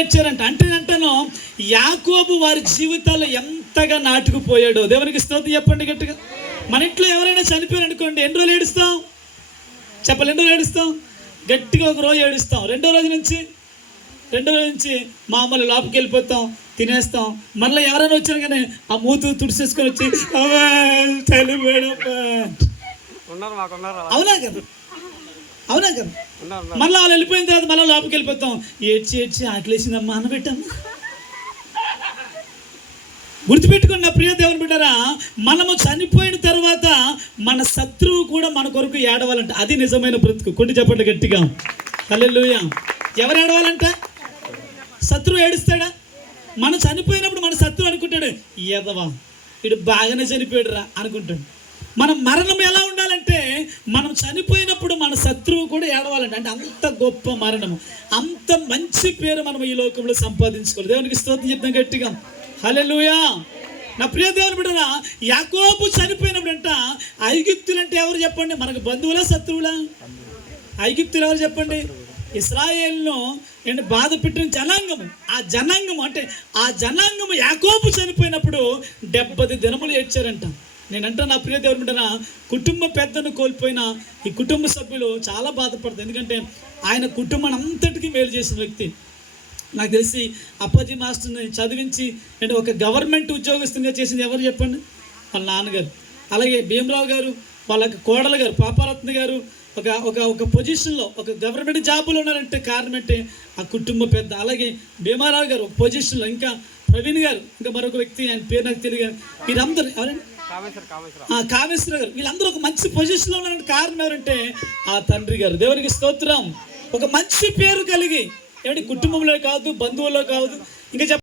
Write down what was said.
ఏడ్చారంట. అంటేనంటాను యాకోబు వారి జీవితాల్లో ఎంతగా నాటుకుపోయాడో. దేవునికి స్తోత్రం చెప్పండి గట్టిగా. మన ఇంట్లో ఎవరైనా చనిపోయారు అనుకోండి, ఎన్ని రోజులు ఏడుస్తాం చెప్పాలి? ఎన్ని రోజులు ఏడుస్తాం? గట్టిగా ఒక రోజు ఏడుస్తాం. రెండో రోజు నుంచి మామూలు లోపలికి వెళ్ళిపోతాం, తినేస్తాం. మళ్ళీ ఎవరైనా వచ్చారు కానీ ఆ మూతు తుడిసేసుకొని వచ్చి చనిపోయాడప్పా. అవునా కదా? అవునా కదా? మళ్ళీ వాళ్ళు వెళ్ళిపోయిన తర్వాత మళ్ళీ లోపలికి వెళ్ళిపోతాం. ఏడ్చి ఆకలేసిందమ్మా అనబెట్టాము. గుర్తుపెట్టుకుని నా ప్రియ దేవుని బిడ్డరా, మనము చనిపోయిన తర్వాత మన శత్రువు కూడా మన కొరకు ఏడవాలంట. అది నిజమైన బ్రతుకు. కొట్టి చెప్పండి గట్టిగా హల్లెలూయా. ఎవరు ఏడవాలంట? శత్రువు ఏడుస్తాడా? మనం చనిపోయినప్పుడు మన శత్రువు అనుకుంటాడు, ఎదవా వీడు బాగానే చనిపోయాడు రా అనుకుంటాడు. మన మరణం ఎలా ఉండాలంటే, మనం చనిపోయినప్పుడు మన శత్రువు కూడా ఏడవాలంటే. అంటే అంత గొప్ప మరణము, అంత మంచి పేరు మనం ఈ లోకంలో సంపాదించుకోవాలి. దేవునికి స్తోత్రం చెప్తాం గట్టిగా హల్లెలూయా. నా ప్రియ దేవుని బిడ్డరా, యాకోబు చనిపోయినప్పుడు అంట ఐగుప్తులు అంటే ఎవరు చెప్పండి? మనకు బంధువులా శత్రువులా? ఐగుప్తులు ఎవరు చెప్పండి? ఇశ్రాయేలును బాధ పెట్టిన జనాంగము. ఆ జనాంగము యాకోబు చనిపోయినప్పుడు 70 దినములు ఏడ్చారంట. నేనంటే నా ప్రియ దేవుని బిడ్డరా, కుటుంబ పెద్దను కోల్పోయిన ఈ కుటుంబ సభ్యులు చాలా బాధపడతారు. ఎందుకంటే ఆయన కుటుంబం అంతటికీ మేలు చేసిన వ్యక్తి. నాకు తెలిసి అప్పాజీ మాస్టర్ని చదివించి ఒక గవర్నమెంట్ ఉద్యోగస్తునిగా చేసింది ఎవరు చెప్పండి? వాళ్ళ నాన్నగారు. అలాగే భీమరావు గారు, వాళ్ళ కోడలు గారు పాపారత్న గారు ఒక పొజిషన్లో, ఒక గవర్నమెంట్ జాబులో ఉన్నారంటే కారణం అంటే ఆ కుటుంబ పెద్ద. అలాగే భీమారావు గారు ఒక పొజిషన్లో, ఇంకా ప్రవీణ్ గారు, ఇంకా మరొక వ్యక్తి, ఆయన పేరు నాకు తెలియదు. వీరందరూ ఎవరండి? కామేశ్వర గారు. వీళ్ళందరూ ఒక మంచి పొజిషన్లో ఉన్నారంటే కారణం ఎవరంటే ఆ తండ్రి గారు. దేవునికి స్తోత్రం. ఒక మంచి పేరు కలిగి, ఏమిటి కుటుంబంలో కాదు, బంధువుల్లో కాదు, ఇంకా